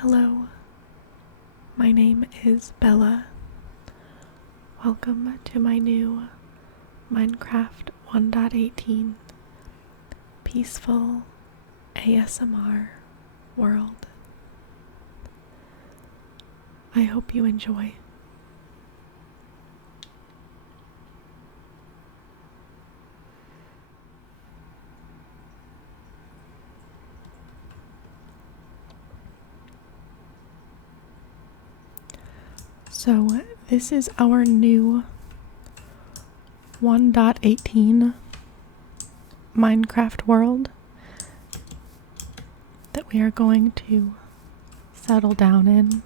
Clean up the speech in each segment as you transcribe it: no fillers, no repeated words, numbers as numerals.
Hello, my name is Bella. Welcome to my new Minecraft 1.18 peaceful ASMR world. I hope you enjoy. So this is our new 1.18 Minecraft world that we are going to settle down in.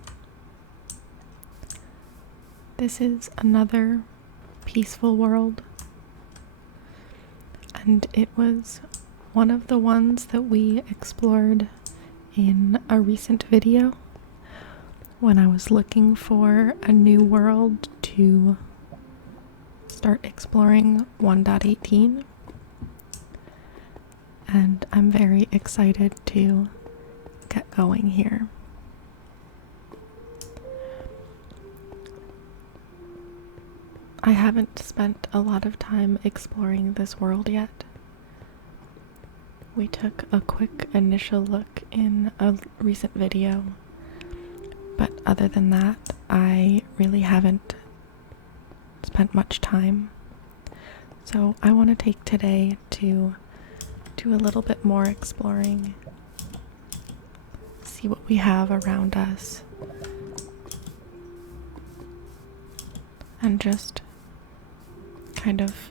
This is another peaceful world, and it was one of the ones that we explored in a recent video when I was looking for a new world to start exploring 1.18, and I'm very excited to get going here. I haven't spent a lot of time exploring this world yet. We took a quick initial look in a recent video, but other than that, I really haven't spent much time. So I want to take today to do a little bit more exploring, see what we have around us, and just kind of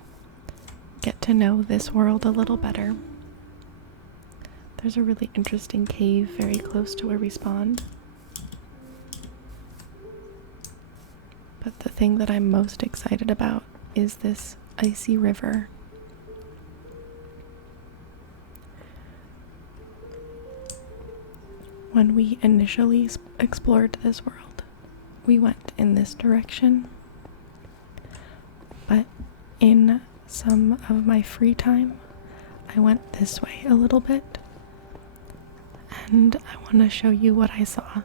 get to know this world a little better. There's a really interesting cave very close to where we spawned. But the thing that I'm most excited about is this icy river. When we initially explored this world, we went in this direction. But in some of my free time, I went this way a little bit. And I want to show you what I saw.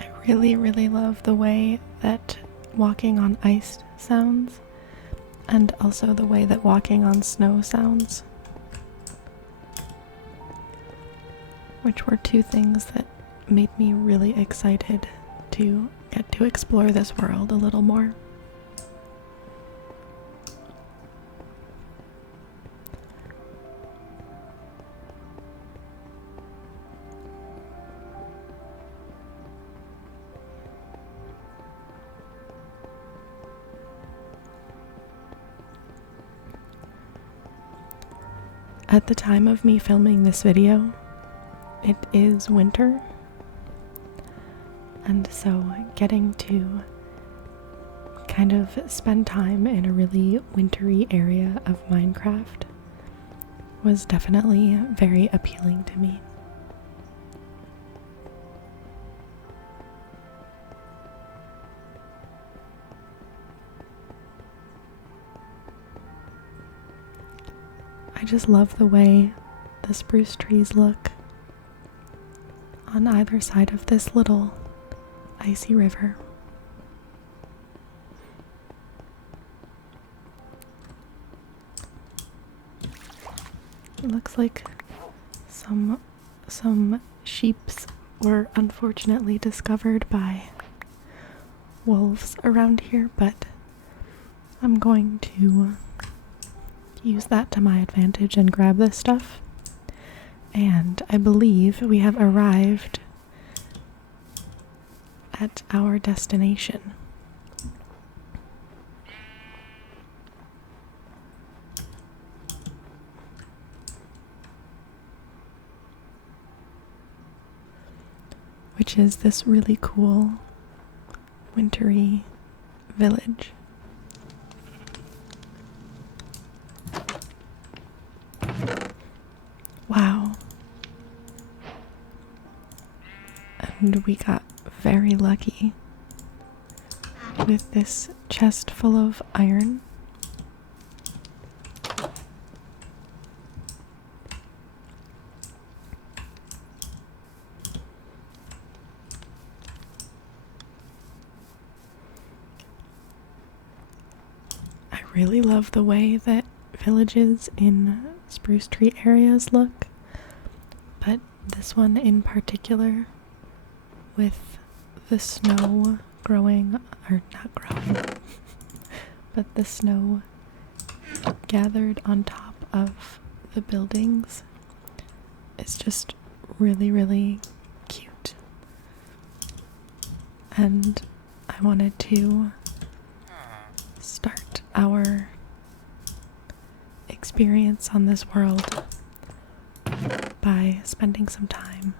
I really love the way that walking on ice sounds, and also the way that walking on snow sounds, which were two things that made me really excited to get to explore this world a little more. At the time of me filming this video, it is winter, and so getting to kind of spend time in a really wintry area of Minecraft was definitely very appealing to me. I just love the way the spruce trees look on either side of this little icy river. It looks like some sheeps were unfortunately discovered by wolves around here, but I'm going to use that to my advantage and grab this stuff. And I believe we have arrived at our destination. Which is this really cool wintry village. And we got very lucky with this chest full of iron. I really love the way that villages in spruce tree areas look, but this one in particular, with the snow growing, or not growing, but the snow gathered on top of the buildings, is just really, really cute. And I wanted to start our experience on this world by spending some time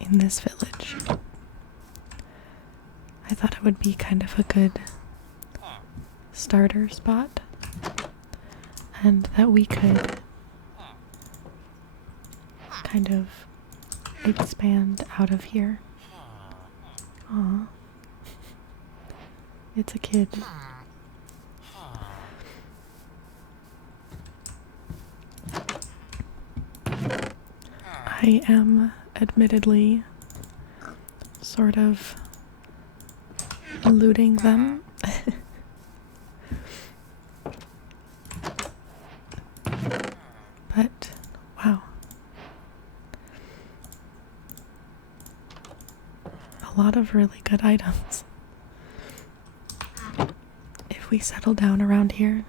in this village. I thought it would be kind of a good starter spot, and that we could kind of expand out of here. Aw. It's a kid. I am admittedly sort of looting them. But, wow. A lot of really good items. If we settle down around here,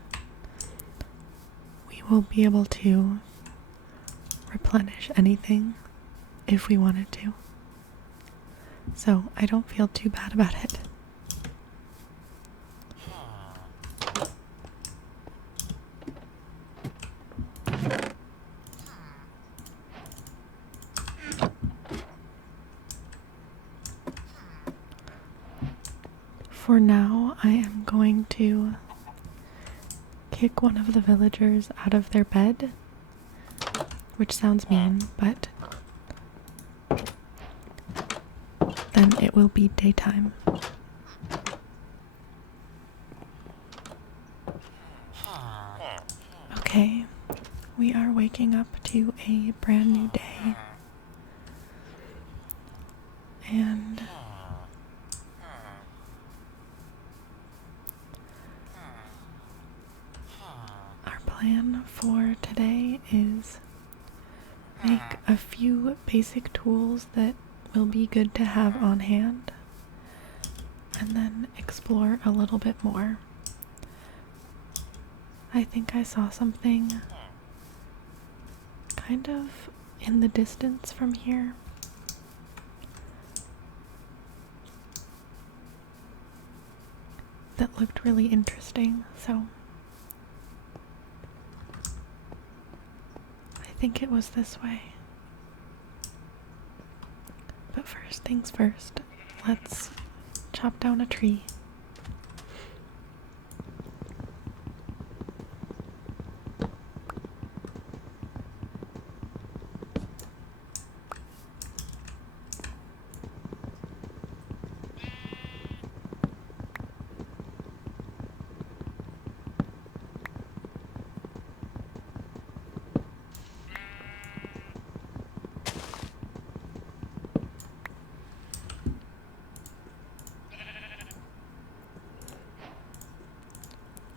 we will be able to replenish anything if we wanted to. So I don't feel too bad about it. For now, I am going to kick one of the villagers out of their bed, which sounds mean, but then it will be daytime. Okay, we are waking up to a brand new day, and our plan for today is make a few basic tools that will be good to have on hand, and then explore a little bit more. I think I saw something kind of in the distance from here. That looked really interesting, so I think it was this way. But first things first, let's chop down a tree.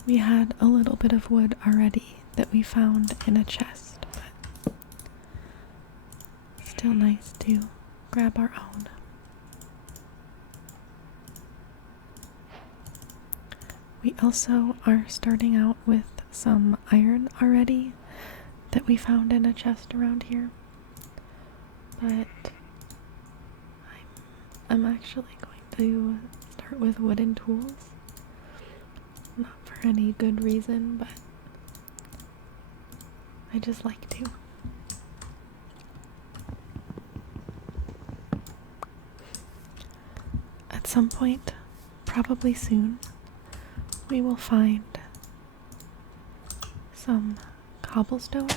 We had a little bit of wood already that we found in a chest, but still nice to grab our own. We also are starting out with some iron already that we found in a chest around here, but I'm actually going to start with wooden tools. Not for any good reason, but I just like to. At some point, probably soon, we will find some cobblestone,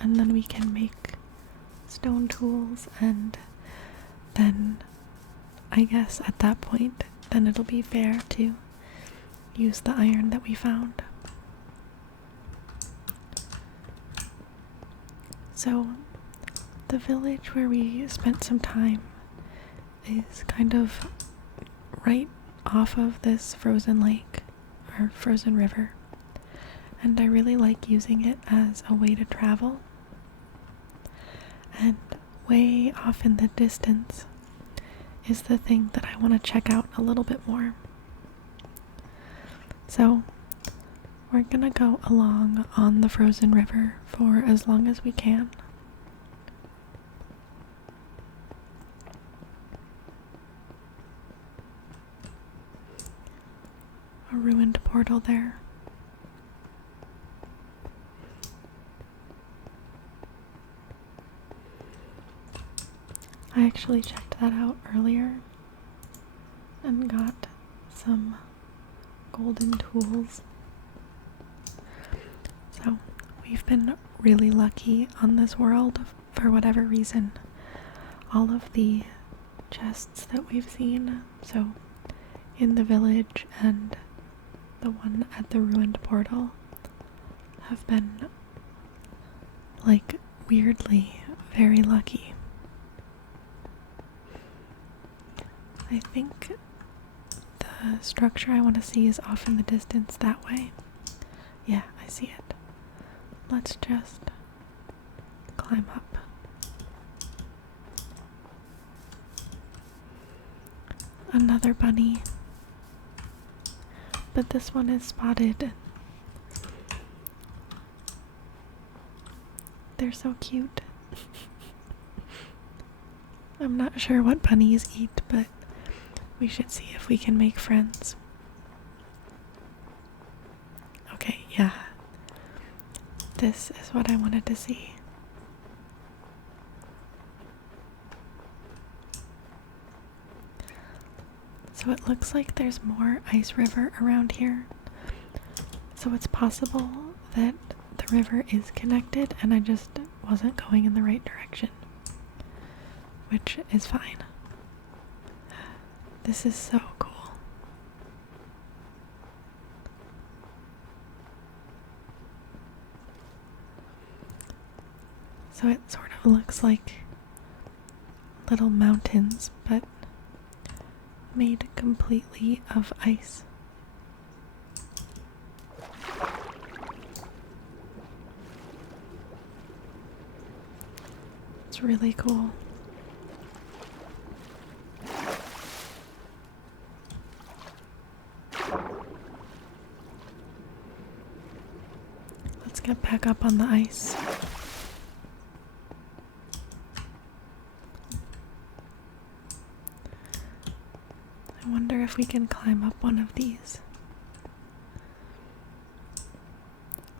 and then we can make stone tools, and then I guess at that point, then it'll be fair to use the iron that we found. So, the village where we spent some time is kind of right off of this frozen lake, or frozen river, and I really like using it as a way to travel. And way off in the distance is the thing that I want to check out a little bit more. So, we're gonna go along on the frozen river for as long as we can. A ruined portal there. I actually checked that out earlier and got some golden tools. So, we've been really lucky on this world for whatever reason. All of the chests that we've seen, so in the village and the one at the ruined portal, have been, like, weirdly very lucky. I think the structure I want to see is off in the distance that way. Yeah, I see it. Let's just climb up. Another bunny. But this one is spotted. They're so cute. I'm not sure what bunnies eat, but we should see if we can make friends. Okay, yeah. This is what I wanted to see. So it looks like there's more ice river around here. So it's possible that the river is connected and I just wasn't going in the right direction. Which is fine. This is so cool. So it sort of looks like little mountains, but made completely of ice. It's really cool. Let's get back up on the ice. I wonder if we can climb up one of these.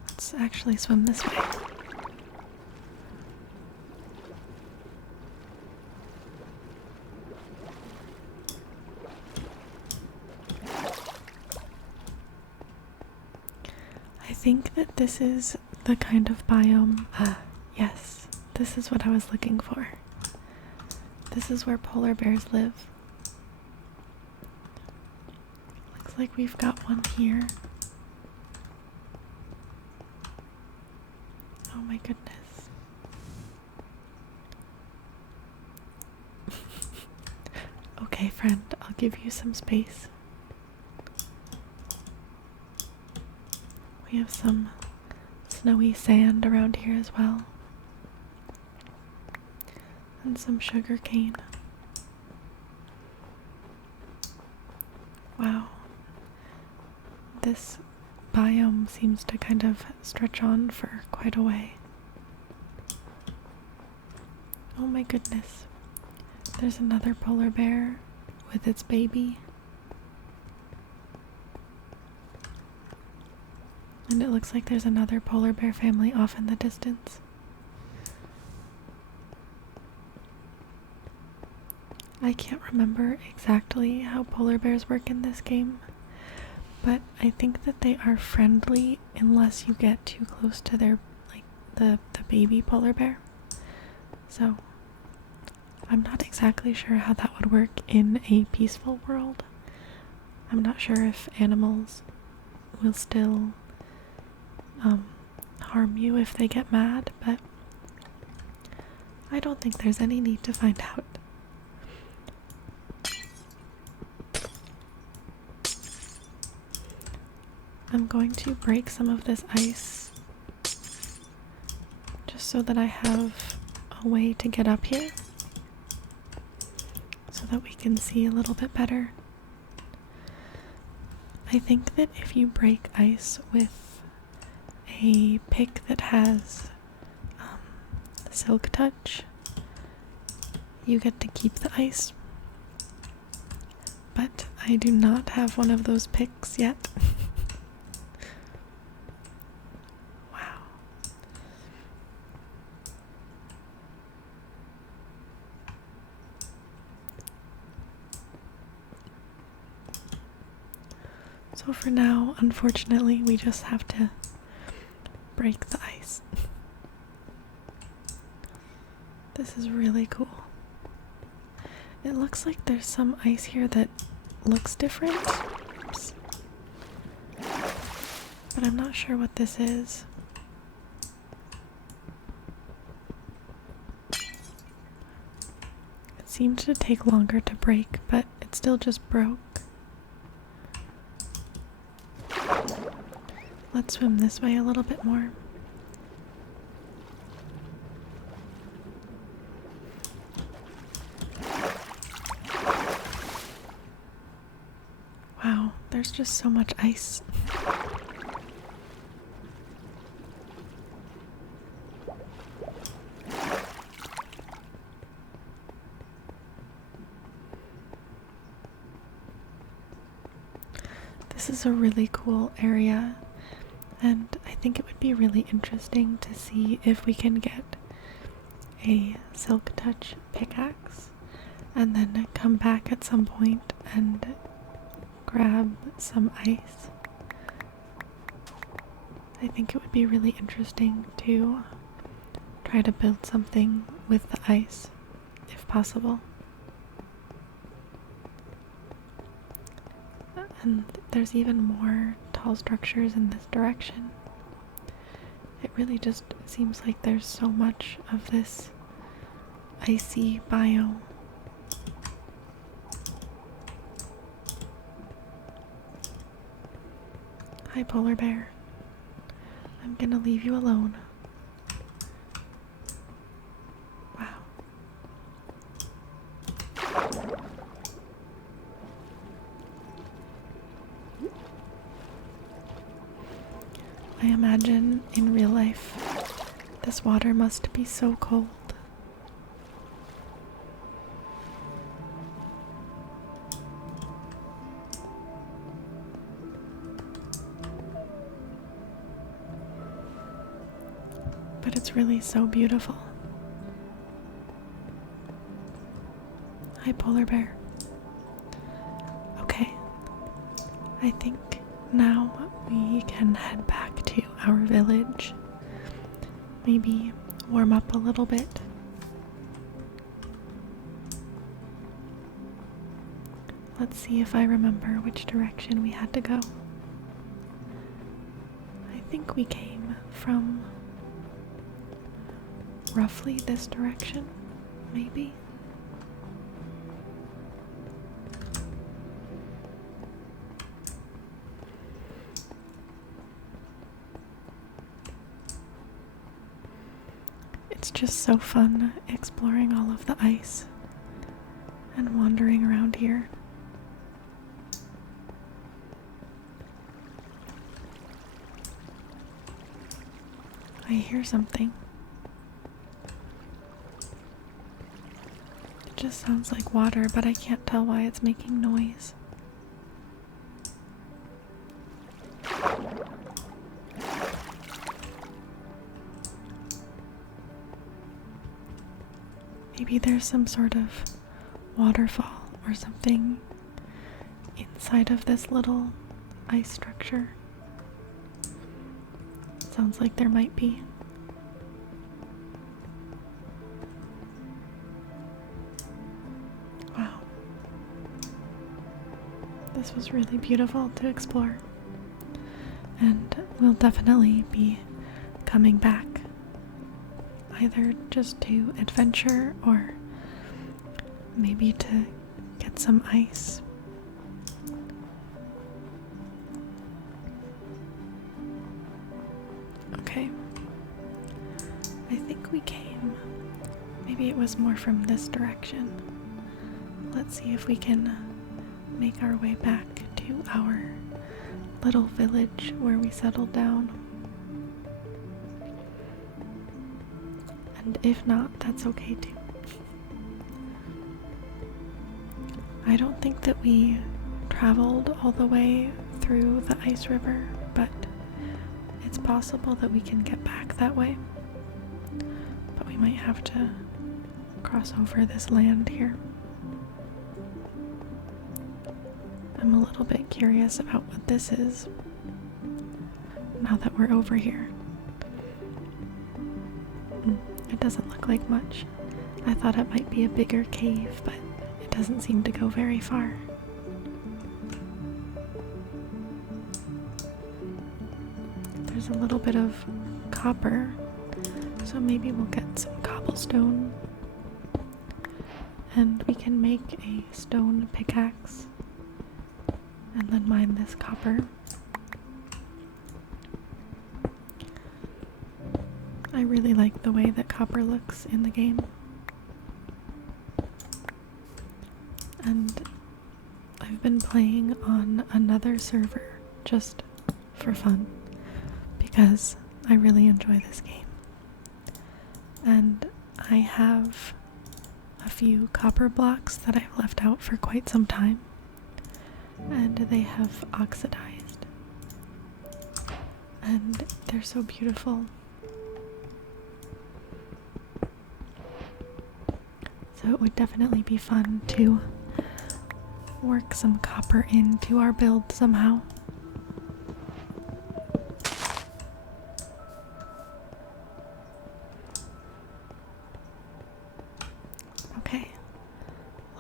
Let's actually swim this way. I think that this is the kind of biome. Yes, this is what I was looking for. This is where polar bears live. Looks like we've got one here. Oh my goodness. Okay, friend, I'll give you some space. We have some snowy sand around here as well. And some sugar cane. Wow. This biome seems to kind of stretch on for quite a way. Oh my goodness. There's another polar bear with its baby. And it looks like there's another polar bear family off in the distance. I can't remember exactly how polar bears work in this game, but I think that they are friendly unless you get too close to their, like, the baby polar bear. So I'm not exactly sure how that would work in a peaceful world. I'm not sure if animals will still harm you if they get mad, but I don't think there's any need to find out. I'm going to break some of this ice just so that I have a way to get up here so that we can see a little bit better. I think that if you break ice with a pick that has silk touch, you get to keep the ice. But I do not have one of those picks yet. Wow. So for now, unfortunately, we just have to break the ice. This is really cool. It looks like there's some ice here that looks different. Oops. But I'm not sure what this is. It seemed to take longer to break, but it still just broke. Let's swim this way a little bit more. Wow, there's just so much ice. This is a really cool area, and I think it would be really interesting to see if we can get a silk touch pickaxe and then come back at some point and grab some ice. I think it would be really interesting to try to build something with the ice, if possible. And there's even more tall structures in this direction. It really just seems like there's so much of this icy biome. Hi, polar bear. I'm gonna leave you alone. Wow. I imagine in real life, this water must be so cold. But it's really so beautiful. Hi, polar bear. Okay, I think now we can head back to our village. Maybe warm up a little bit. Let's see if I remember which direction we had to go. I think we came from roughly this direction, maybe? It's just so fun exploring all of the ice and wandering around here. I hear something. It just sounds like water, but I can't tell why it's making noise. Maybe there's some sort of waterfall or something inside of this little ice structure. Sounds like there might be. This was really beautiful to explore, and we'll definitely be coming back, either just to adventure or maybe to get some ice. Okay, I think we came, maybe it was more from this direction. Let's see if we can make our way back to our little village where we settled down. And if not, that's okay too. I don't think that we traveled all the way through the ice river, but it's possible that we can get back that way. But we might have to cross over this land here. I'm a little bit curious about what this is now that we're over here. It doesn't look like much. I thought it might be a bigger cave, but it doesn't seem to go very far. There's a little bit of copper, so maybe we'll get some cobblestone and we can make a stone pickaxe and then mine this copper. I really like the way that copper looks in the game. And I've been playing on another server just for fun because I really enjoy this game. And I have a few copper blocks that I've left out for quite some time, and they have oxidized. And they're so beautiful. So it would definitely be fun to work some copper into our build somehow. Okay,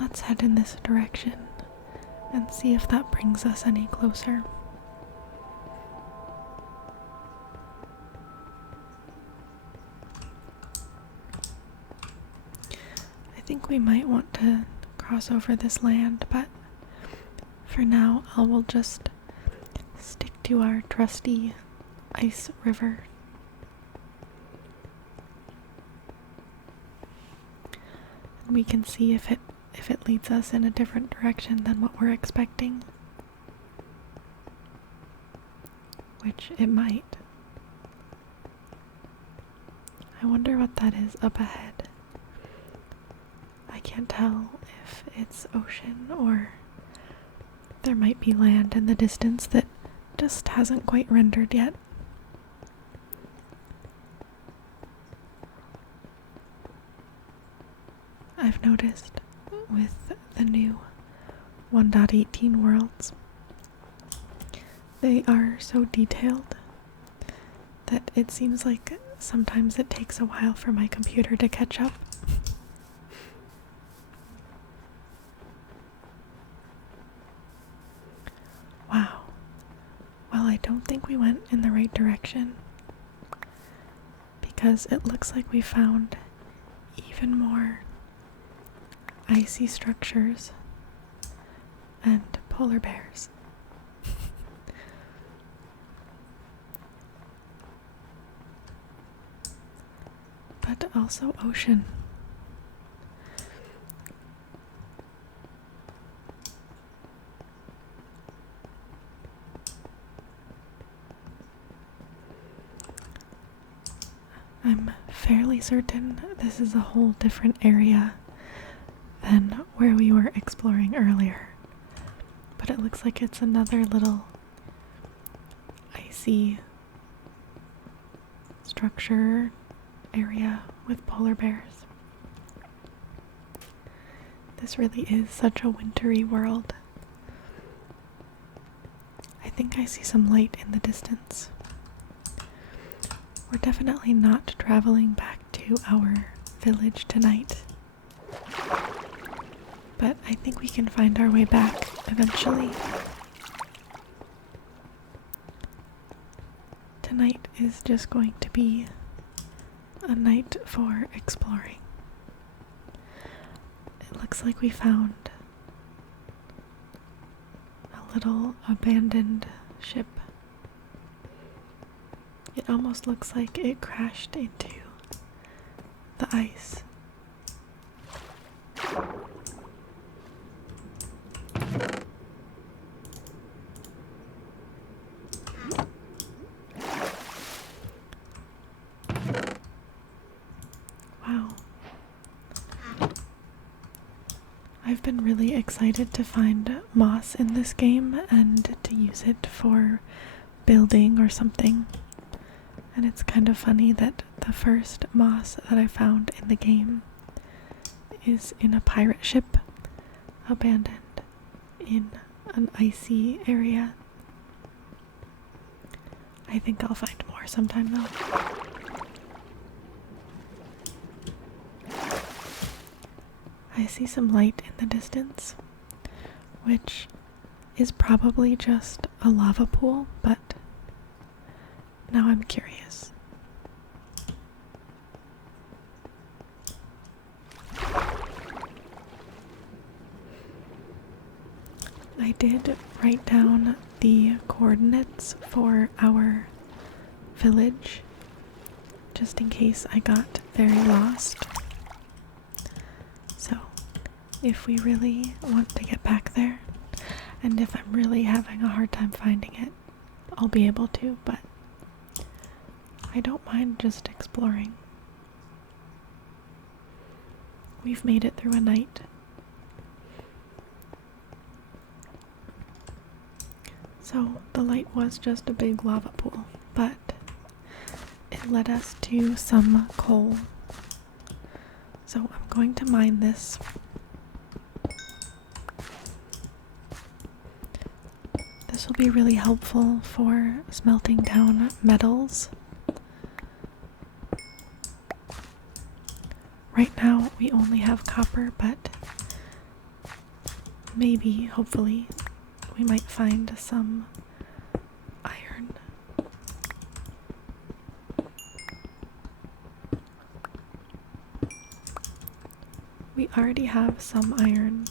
let's head in this direction and see if that brings us any closer. I think we might want to cross over this land, but for now I will just stick to our trusty ice river. And we can see if it leads us in a different direction than what we're expecting, which it might. I wonder what that is up ahead. I can't tell if it's ocean or there might be land in the distance that just hasn't quite rendered yet. I've noticed with the new 1.18 worlds, they are so detailed that it seems like sometimes it takes a while for my computer to catch up. Wow. Well, I don't think we went in the right direction because it looks like we found even more icy structures and polar bears. But also ocean. I'm fairly certain this is a whole different area than where we were exploring earlier, but it looks like it's another little icy structure area with polar bears. This really is such a wintry world. I think I see some light in the distance. We're definitely not traveling back to our village tonight, but I think we can find our way back eventually. tonight is just going to be a night for exploring. It looks like we found a little abandoned ship. It almost looks like it crashed into the ice. Wow. I've been really excited to find moss in this game and to use it for building or something. And it's kind of funny that the first moss that I found in the game is in a pirate ship abandoned in an icy area. I think I'll find more sometime though. I see some light in the distance, which is probably just a lava pool, but now I'm curious. I did write down the coordinates for our village, just in case I got very lost. So, if we really want to get back there, and if I'm really having a hard time finding it, I'll be able to, but I don't mind just exploring. We've made it through a night. So the light was just a big lava pool, but it led us to some coal. So I'm going to mine this. This will be really helpful for smelting down metals. Right now we only have copper, but maybe, hopefully, we might find some iron. We already have some iron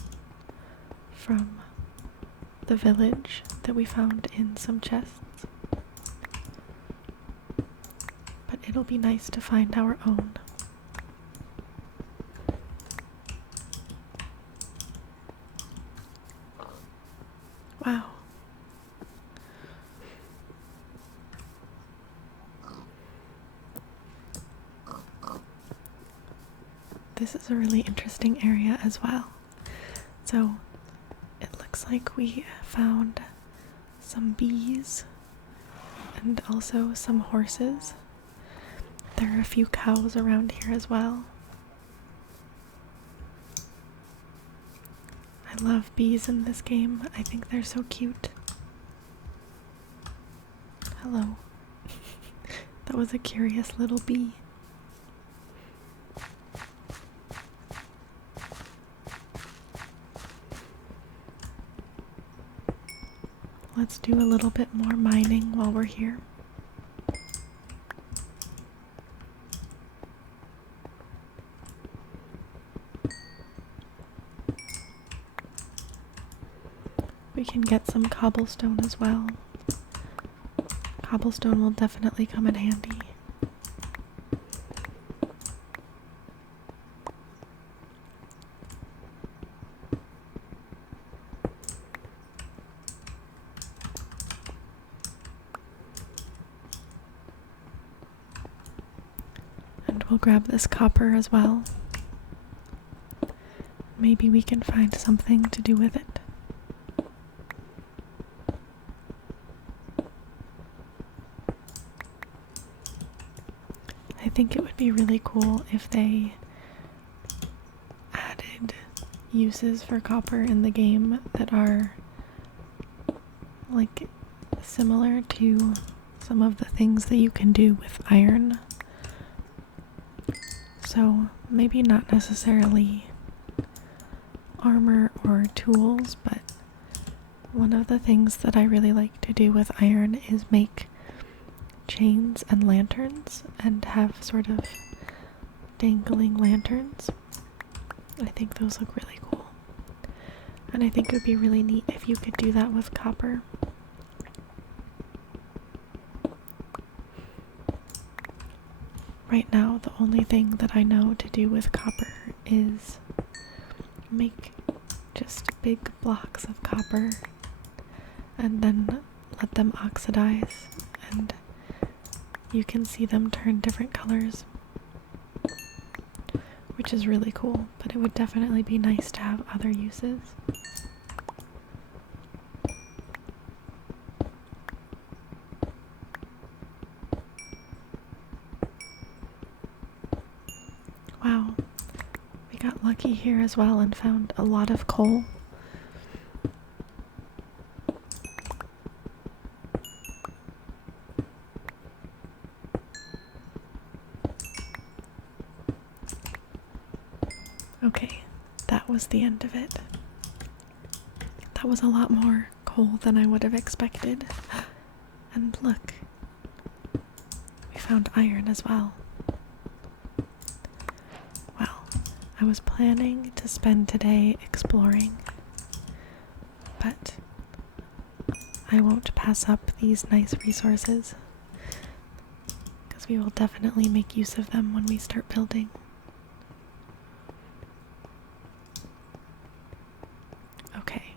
from the village that we found in some chests, but it'll be nice to find our own. Wow. This is a really interesting area as well. So it looks like we found some bees and also some horses. There are a few cows around here as well. I love bees in this game. I think they're so cute. Hello. That was a curious little bee. Let's do a little bit more mining while we're here. We can get some cobblestone as well. Cobblestone will definitely come in handy. And we'll grab this copper as well. Maybe we can find something to do with it. I think it would be really cool if they added uses for copper in the game that are like similar to some of the things that you can do with iron. So maybe not necessarily armor or tools, but one of the things that I really like to do with iron is make chains and lanterns and have sort of dangling lanterns. I think those look really cool. And I think it would be really neat if you could do that with copper. Right now, the only thing that I know to do with copper is make just big blocks of copper and then let them oxidize, and you can see them turn different colors, which is really cool, but it would definitely be nice to have other uses. Wow, we got lucky here as well and found a lot of coal. Okay, that was the end of it. That was a lot more coal than I would have expected. And look, we found iron as well. Well, I was planning to spend today exploring, but I won't pass up these nice resources, because we will definitely make use of them when we start building. Okay.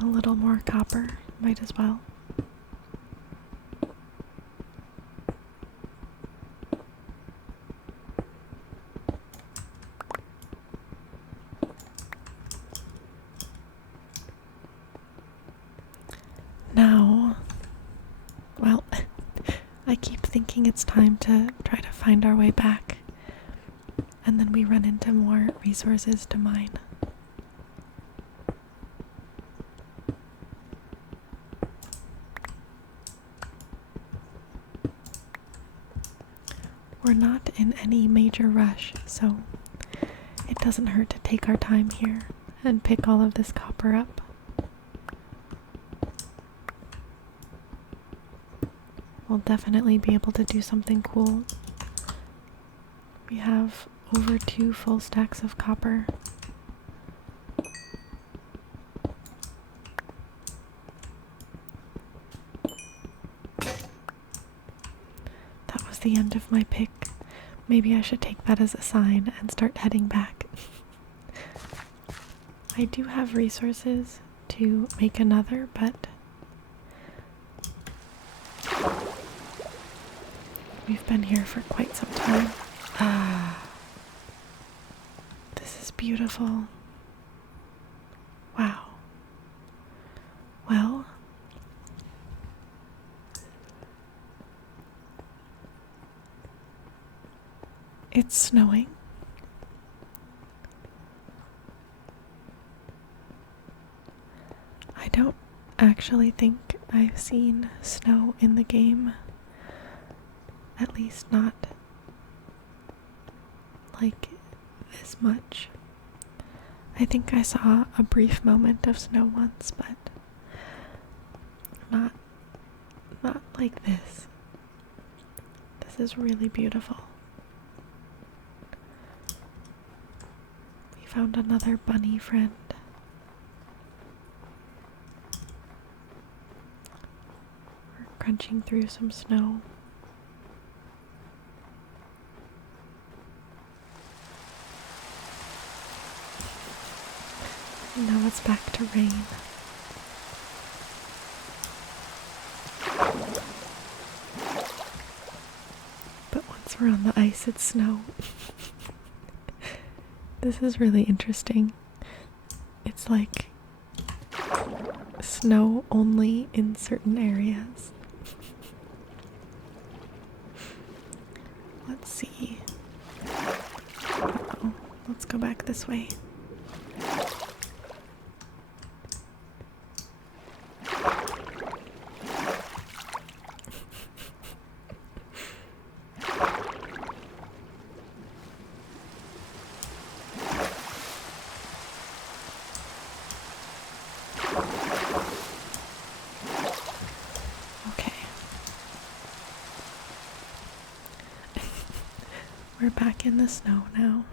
A little more copper, might as well. Now, well, I keep thinking it's time to try to find our way back, and then we run into more resources to mine. We're not in any major rush, so it doesn't hurt to take our time here and pick all of this copper up. We'll definitely be able to do something cool. We have over 2 full stacks of copper. That was the end of my pick. Maybe I should take that as a sign and start heading back. I do have resources to make another, but we've been here for quite some time. This is beautiful. Wow. Well, it's snowing. I don't actually think I've seen snow in the game. At least not like this much. I think I saw a brief moment of snow once, but not like this. This is really beautiful. We found another bunny friend. We're crunching through some snow. And now it's back to rain. But once we're on the ice, it's snow. This is really interesting. It's like snow only in certain areas. Let's see. Uh-oh. Let's go back this way. We're back in the snow now.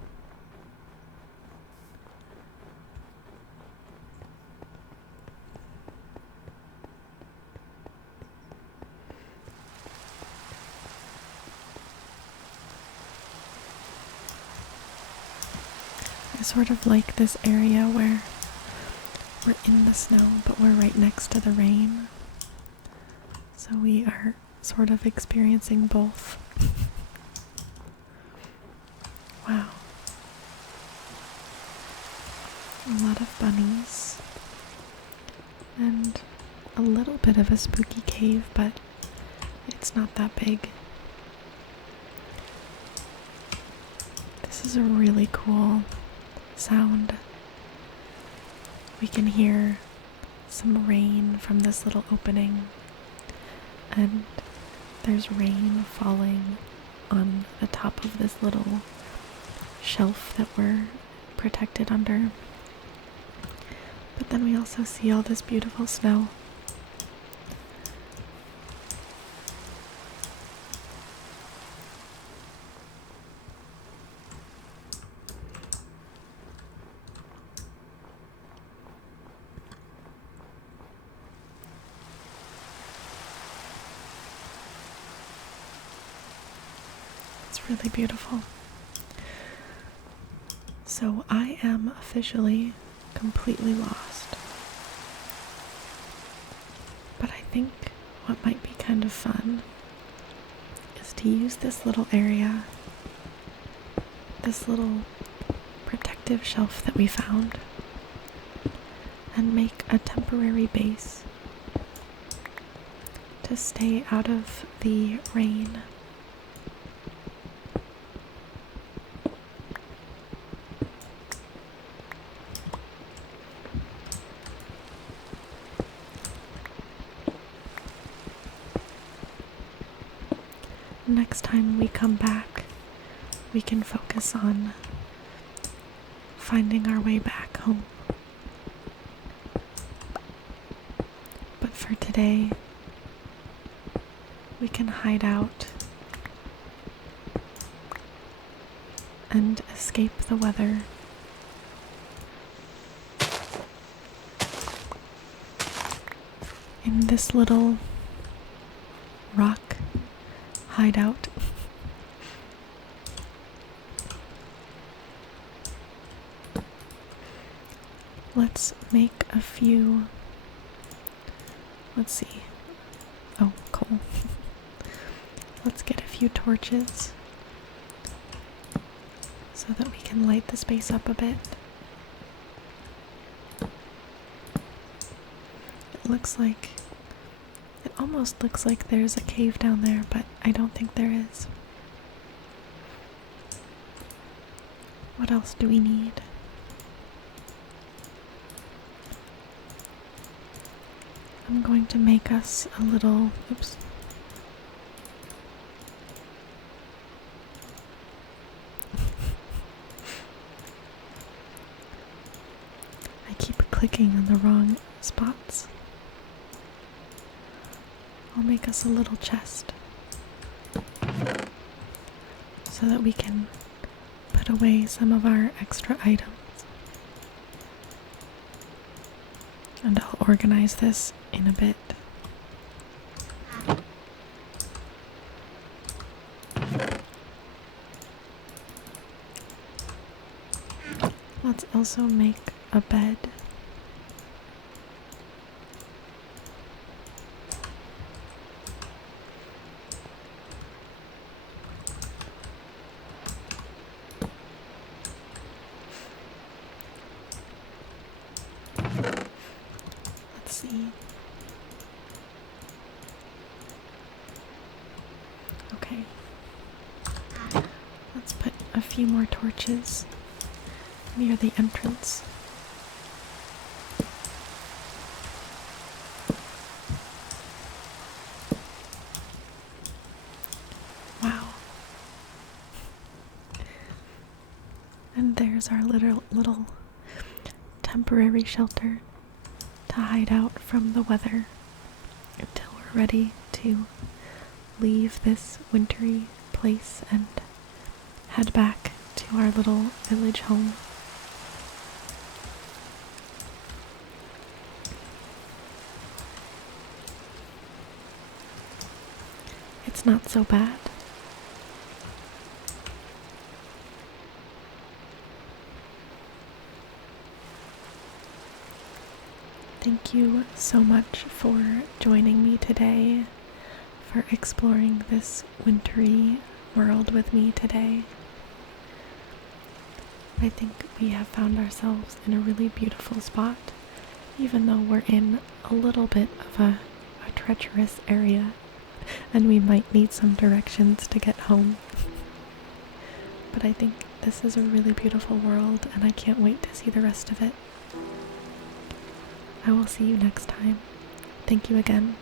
I sort of like this area where we're in the snow, but we're right next to the rain. So we are sort of experiencing both. Wow. A lot of bunnies. And a little bit of a spooky cave, but it's not that big. This is a really cool sound. We can hear some rain from this little opening, and there's rain falling on the top of this little shelf that we're protected under. But then we also see all this beautiful snow. It's really beautiful. So I am officially completely lost. But I think what might be kind of fun is to use this little area, this little protective shelf that we found, and make a temporary base to stay out of the rain. Next time we come back, we can focus on finding our way back home. But for today, we can hide out and escape the weather. In this little rock hideout. Let's make a few. Let's see. Oh, coal. Let's get a few torches so that we can light the space up a bit. It almost looks like there's a cave down there, but I don't think there is. What else do we need? I'm going to make us a little, oops. I keep clicking on the wrong spots. I'll make us a little chest so that we can put away some of our extra items. And I'll organize this in a bit. Let's also make a bed. Let's see. Okay. Let's put a few more torches near the entrance. Wow. And there's our little temporary shelter to hide out from the weather until we're ready to leave this wintry place and head back to our little village home. It's not so bad. Thank you so much for joining me today, for exploring this wintry world with me today. I think we have found ourselves in a really beautiful spot, even though we're in a little bit of a treacherous area, and we might need some directions to get home. But I think this is a really beautiful world, and I can't wait to see the rest of it. I will see you next time. Thank you again.